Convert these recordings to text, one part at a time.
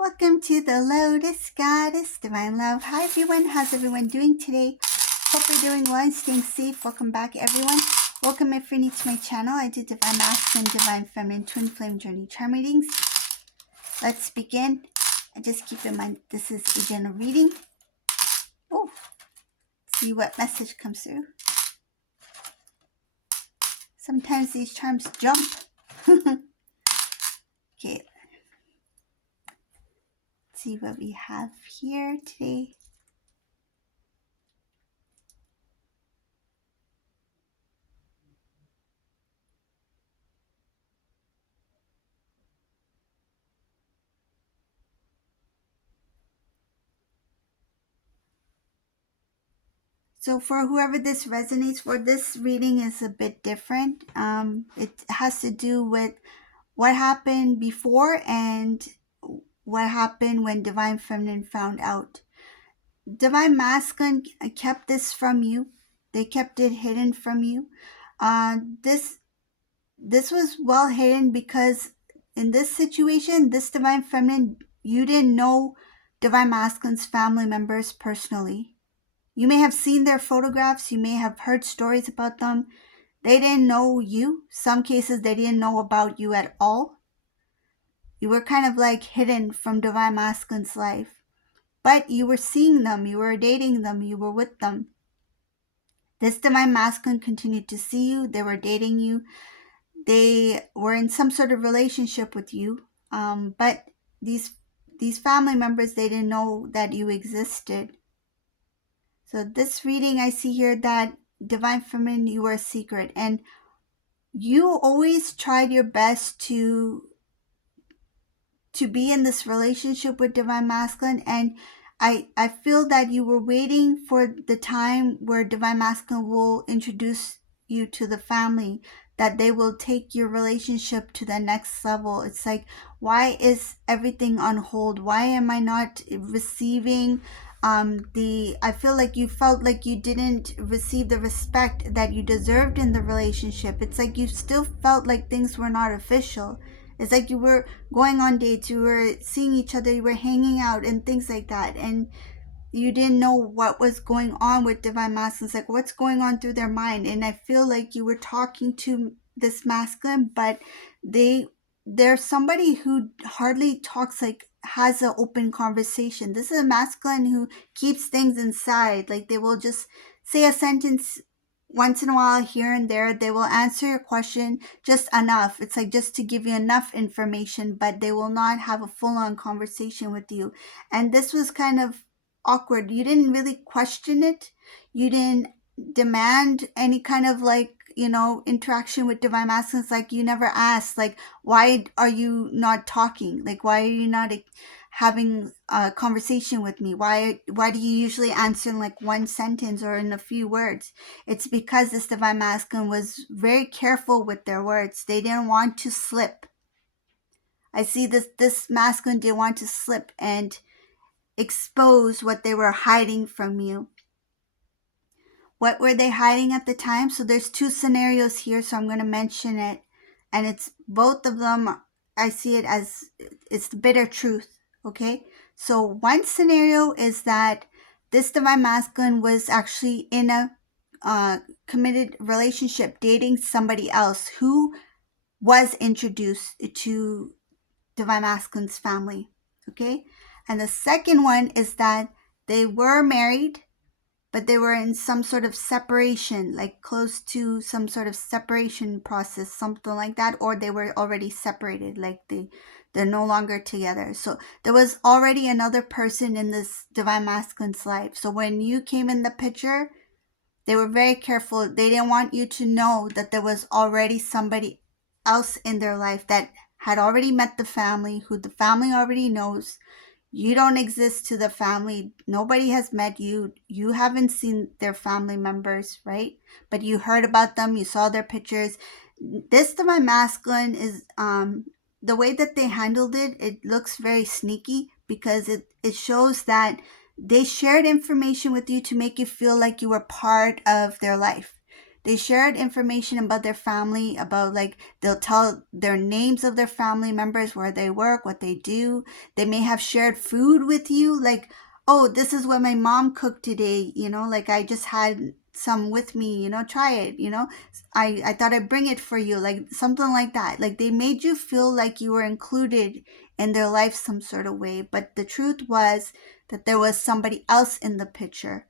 Welcome to the Lotus Goddess, Divine Love. Hi everyone, how's everyone doing today? Hope you're doing well and staying safe. Welcome back everyone. Welcome if you're new to my channel. I do Divine Masculine, Divine Feminine, Twin Flame Journey Charm readings. Let's begin. And just keep in mind this is a general reading. Oh, see what message comes through. Sometimes these charms jump. Okay, let's see what we have here today. So for whoever this resonates for, this reading is a bit different. It has to do with what happened before and what happened when Divine Feminine found out. Divine Masculine kept this from you. They kept it hidden from you. This was well hidden because in this situation, this Divine Feminine, you didn't know Divine Masculine's family members personally. You may have seen their photographs. You may have heard stories about them. They didn't know you. Some cases, they didn't know about you at all. You were kind of like hidden from Divine Masculine's life. But you were seeing them. You were dating them. You were with them. This Divine Masculine continued to see you. They were dating you. They were in some sort of relationship with you. But these family members, they didn't know that you existed. So this reading, I see here that Divine Feminine, you are a secret. And you always tried your best to be in this relationship with Divine Masculine. And I feel that you were waiting for the time where Divine Masculine will introduce you to the family, that they will take your relationship to the next level. It's like, why is everything on hold? Why am I not receiving I feel like you felt like you didn't receive the respect that you deserved in the relationship. It's like you still felt like things were not official. It's like you were going on dates, you were seeing each other, you were hanging out and things like that. And you didn't know what was going on with Divine Masculine. It's like, what's going on through their mind? And I feel like you were talking to this masculine, but there's somebody who hardly talks, like has an open conversation. This is a masculine who keeps things inside. Like they will just say a sentence once in a while here and there. They will answer your question just enough. It's like just to give you enough information, but they will not have a full-on conversation with you. And this was kind of awkward. You didn't really question it. You didn't demand any kind of like, interaction with Divine Masculine. It's like you never asked, like, why are you not talking? Like, why are you not having a conversation with me? Why do you usually answer in like one sentence or in a few words? It's because this Divine Masculine was very careful with their words. They didn't want to slip. I see this masculine didn't want to slip and expose what they were hiding from you. What were they hiding at the time? So there's two scenarios here, so I'm going to mention it. And it's both of them, I see it as it's the bitter truth, okay? So one scenario is that this Divine Masculine was actually in a committed relationship, dating somebody else who was introduced to Divine Masculine's family, okay? And the second one is that they were married, but they were in some sort of separation, like close to some sort of separation process, something like that, or they were already separated, like they're no longer together. So there was already another person in this Divine Masculine's life. So when you came in the picture, they were very careful. They didn't want you to know that there was already somebody else in their life that had already met the family, who the family already knows. You don't exist to the family. Nobody has met you. You haven't seen their family members, right? But you heard about them. You saw their pictures. This Divine Masculine is, the way that they handled it, it looks very sneaky because it shows that they shared information with you to make you feel like you were part of their life. They shared information about their family, about like they'll tell their names of their family members, where they work, what they do. They may have shared food with you, like, oh, this is what my mom cooked today, like I just had some with me, try it, I thought I'd bring it for you, like something like that. Like they made you feel like you were included in their life some sort of way. But the truth was that there was somebody else in the picture.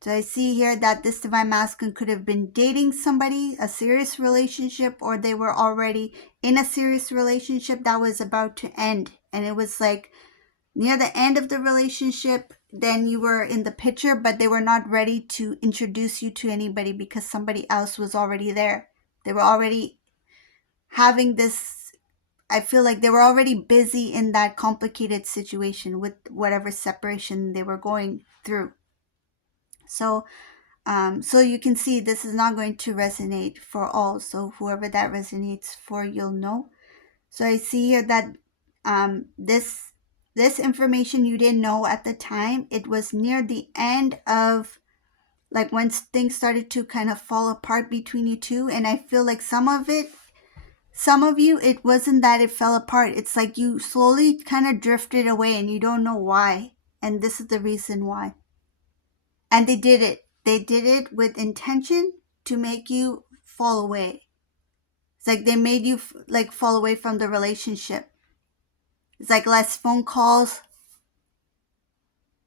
So I see here that this divine masculine could have been dating somebody, a serious relationship, or they were already in a serious relationship that was about to end. And it was like near the end of the relationship, then you were in the picture, but they were not ready to introduce you to anybody because somebody else was already there. They were already having this, I feel like they were already busy in that complicated situation with whatever separation they were going through. So you can see this is not going to resonate for all. So whoever that resonates for, you'll know. So I see here that this information you didn't know at the time. It was near the end of, like, when things started to kind of fall apart between you two. And I feel like some of you, it wasn't that it fell apart. It's like you slowly kind of drifted away and you don't know why. And this is the reason why. And they did it. They did it with intention to make you fall away. It's like they made you like fall away from the relationship. It's like less phone calls,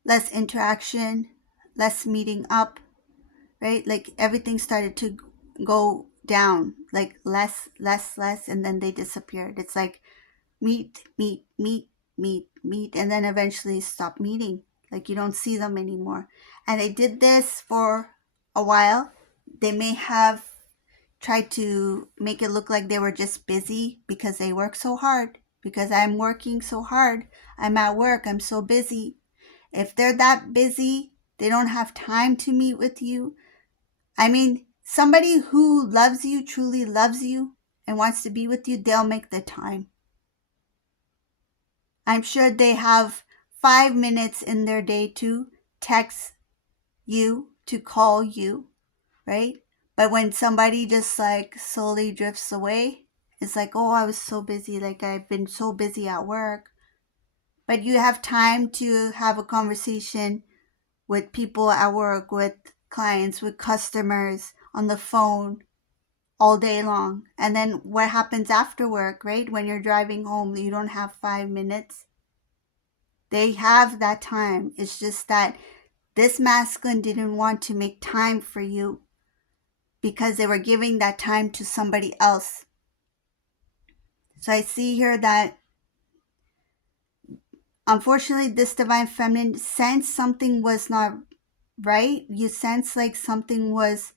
less interaction, less meeting up, right? Like everything started to go down, like less, and then they disappeared. It's like meet, and then eventually stop meeting. Like you don't see them anymore. And they did this for a while. They may have tried to make it look like they were just busy because they work so hard. Because I'm working so hard. I'm at work. I'm so busy. If they're that busy, they don't have time to meet with you. I mean, somebody who loves you, truly loves you, and wants to be with you, they'll make the time. I'm sure they have 5 minutes in their day to text you, to call you, right? But when somebody just like slowly drifts away, it's like, oh, I was so busy. Like I've been so busy at work. But you have time to have a conversation with people at work, with clients, with customers, on the phone all day long. And then what happens after work, right? When you're driving home, you don't have 5 minutes. They have that time. It's just that this masculine didn't want to make time for you because they were giving that time to somebody else. So I see here that unfortunately this divine feminine sensed something was not right. You sense like something was,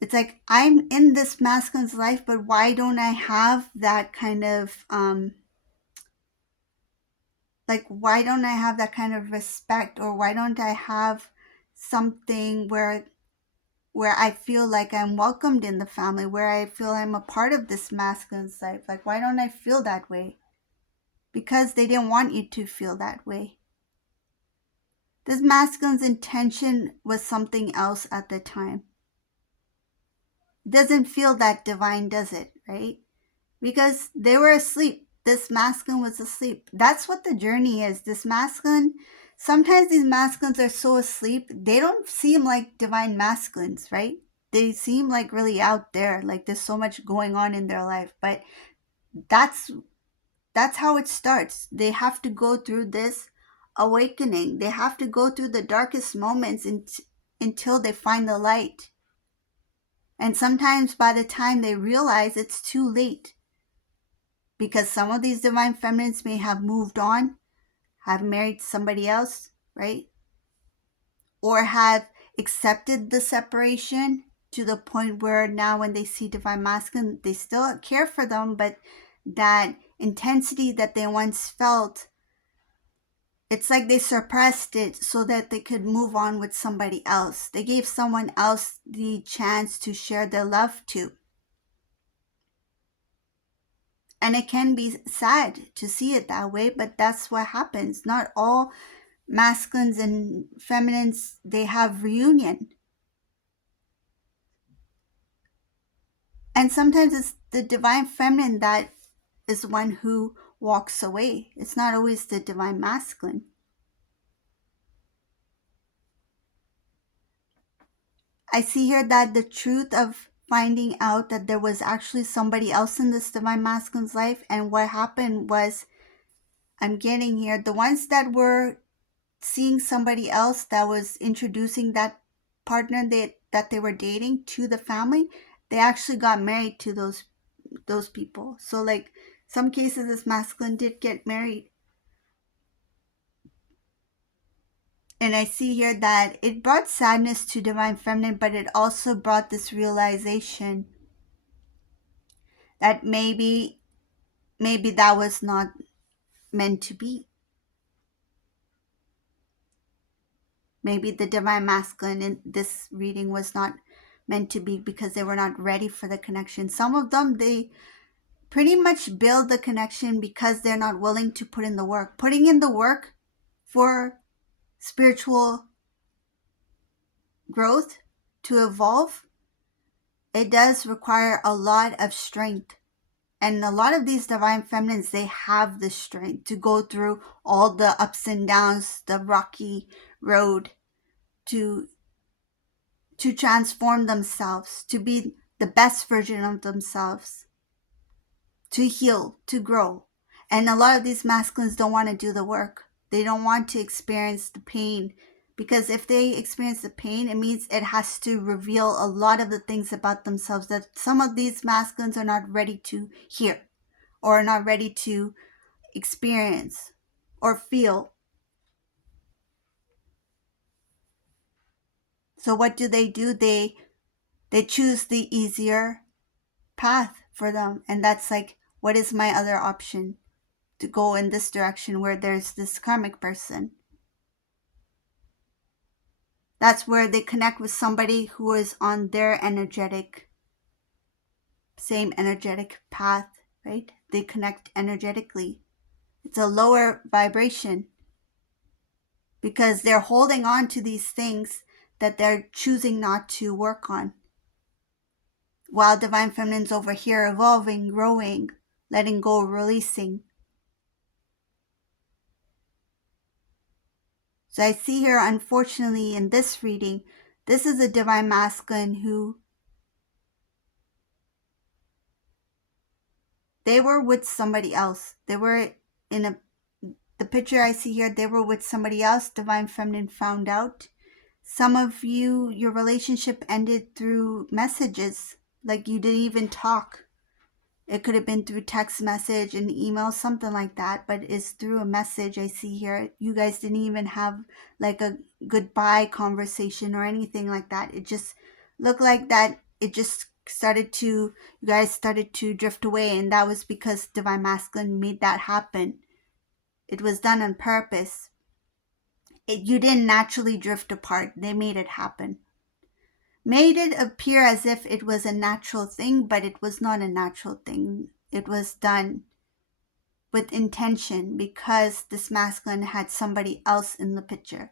it's like, I'm in this masculine's life, but why don't I have that kind of why don't I have that kind of respect, or why don't I have something where I feel like I'm welcomed in the family, where I feel I'm a part of this masculine's life? Like, why don't I feel that way? Because they didn't want you to feel that way. This masculine's intention was something else at the time. It doesn't feel that divine, does it? Right? Because they were asleep. This masculine was asleep. That's what the journey is. This masculine, sometimes these masculines are so asleep, they don't seem like divine masculines, right? They seem like really out there, like there's so much going on in their life. But that's how it starts. They have to go through this awakening. They have to go through the darkest moments until they find the light. And sometimes by the time they realize, it's too late. Because some of these divine feminines may have moved on, have married somebody else, right? Or have accepted the separation to the point where now when they see divine masculine, they still care for them, but that intensity that they once felt, it's like they suppressed it so that they could move on with somebody else. They gave someone else the chance to share their love to. And it can be sad to see it that way, but that's what happens. Not all masculines and feminines, they have reunion. And sometimes it's the divine feminine that is one who walks away. It's not always the divine masculine. I see here that the truth of finding out that there was actually somebody else in this divine masculine's life, and what happened was, I'm getting here, the ones that were seeing somebody else that was introducing that partner that they were dating to the family, they actually got married to those people. So like some cases this masculine did get married. And I see here that it brought sadness to divine feminine, but it also brought this realization that maybe that was not meant to be. Maybe the divine masculine in this reading was not meant to be because they were not ready for the connection. Some of them, they pretty much build the connection because they're not willing to put in the work. Putting in the work for spiritual growth, to evolve, it does require a lot of strength. And a lot of these divine feminines, they have the strength to go through all the ups and downs, the rocky road, to transform themselves, to be the best version of themselves, to heal, to grow. And a lot of these masculines don't want to do the work. They don't want to experience the pain, because if they experience the pain, it means it has to reveal a lot of the things about themselves that some of these masculines are not ready to hear, or are not ready to experience or feel. So what do? They choose the easier path for them, and that's like, what is my other option? To go in this direction where there's this karmic person. That's where they connect with somebody who is on their same energetic path, right? They connect energetically. It's a lower vibration because they're holding on to these things that they're choosing not to work on. While divine feminine's over here evolving, growing, letting go, releasing. So I see here, unfortunately, in this reading, this is a divine masculine who, they were with somebody else. They were in the picture I see here, they were with somebody else. Divine feminine found out. Some of you, your relationship ended through messages, like you didn't even talk. It could have been through text message and email, something like that, but it's through a message I see here. You guys didn't even have like a goodbye conversation or anything like that. It just looked like that it just you guys started to drift away, and that was because divine masculine made that happen. It was done on purpose. You didn't naturally drift apart. They made it happen. Made it appear as if it was a natural thing, but it was not a natural thing. It was done with intention because this masculine had somebody else in the picture.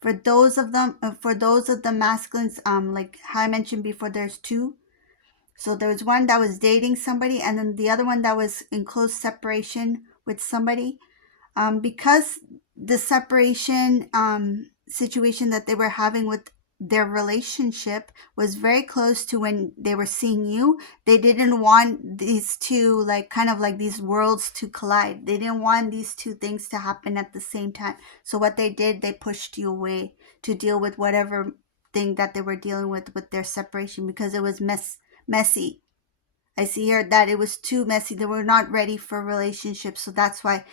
For those of the masculines, like how I mentioned before, there's two. So there was one that was dating somebody, and then the other one that was in close separation with somebody. Because the separation situation that they were having with their relationship was very close to when they were seeing you, they didn't want these two, like kind of like these worlds to collide. They didn't want these two things to happen at the same time. So what they did, they pushed you away to deal with whatever thing that they were dealing with their separation, because it was messy. I see here that it was too messy. They were not ready for a relationship, so that's why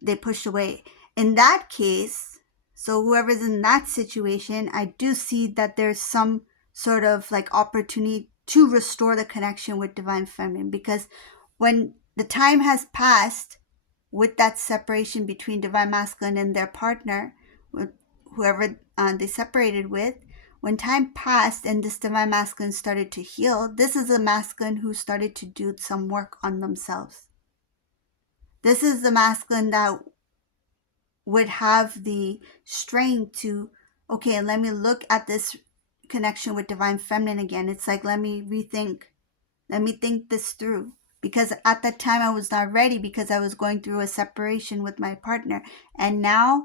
they pushed away. In that case, so whoever's in that situation, I do see that there's some sort of like opportunity to restore the connection with divine feminine, because when the time has passed with that separation between divine masculine and their partner, with whoever they separated with, when time passed and this divine masculine started to heal, this is a masculine who started to do some work on themselves. This is the masculine that would have the strength to, okay, let me look at this connection with divine feminine again. It's like, let me rethink, let me think this through. Because at that time I was not ready, because I was going through a separation with my partner. And now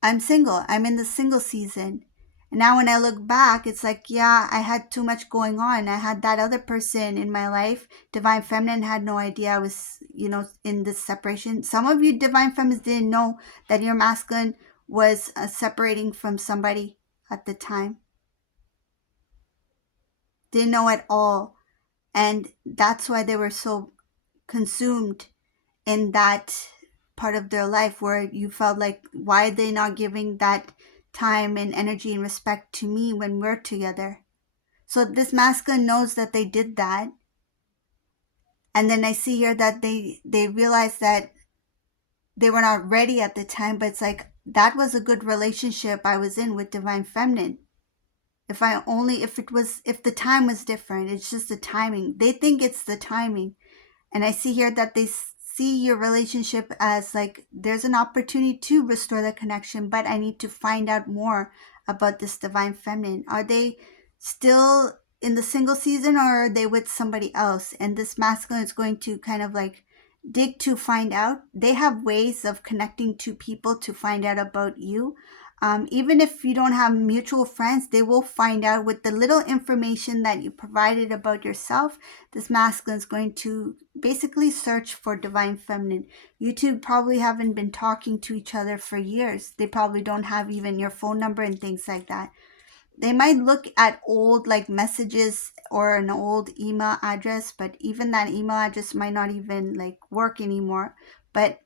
I'm single. I'm in the single season. And now when I look back, it's like, yeah, I had too much going on. I had that other person in my life. Divine Feminine had no idea I was, in this separation. Some of you Divine Feminines didn't know that your masculine was separating from somebody at the time. Didn't know at all. And that's why they were so consumed in that part of their life where you felt like, why are they not giving that time and energy and respect to me when we're together? So this masculine knows that they did that. And then I see here that they realize that they were not ready at the time, but it's like, that was a good relationship I was in with divine feminine. If the time was different, it's just the timing. They think it's the timing. And I see here that they see your relationship as like, there's an opportunity to restore the connection, but I need to find out more about this divine feminine. Are they still in the single season, or are they with somebody else? And this masculine is going to kind of like dig to find out. They have ways of connecting to people to find out about you. Even if you don't have mutual friends, they will find out with the little information that you provided about yourself. This masculine is going to basically search for divine feminine. You two probably haven't been talking to each other for years. They probably don't have even your phone number and things like that. They might look at old like messages or an old email address, but even that email address might not even like work anymore. But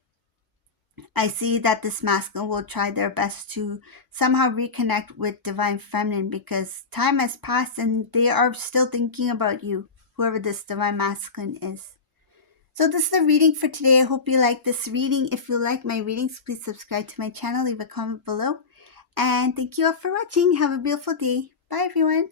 I see that this masculine will try their best to somehow reconnect with divine feminine, because time has passed and they are still thinking about you, whoever this divine masculine is. So this is the reading for today. I hope you like this reading. If you like my readings, please subscribe to my channel, leave a comment below. And thank you all for watching. Have a beautiful day. Bye everyone.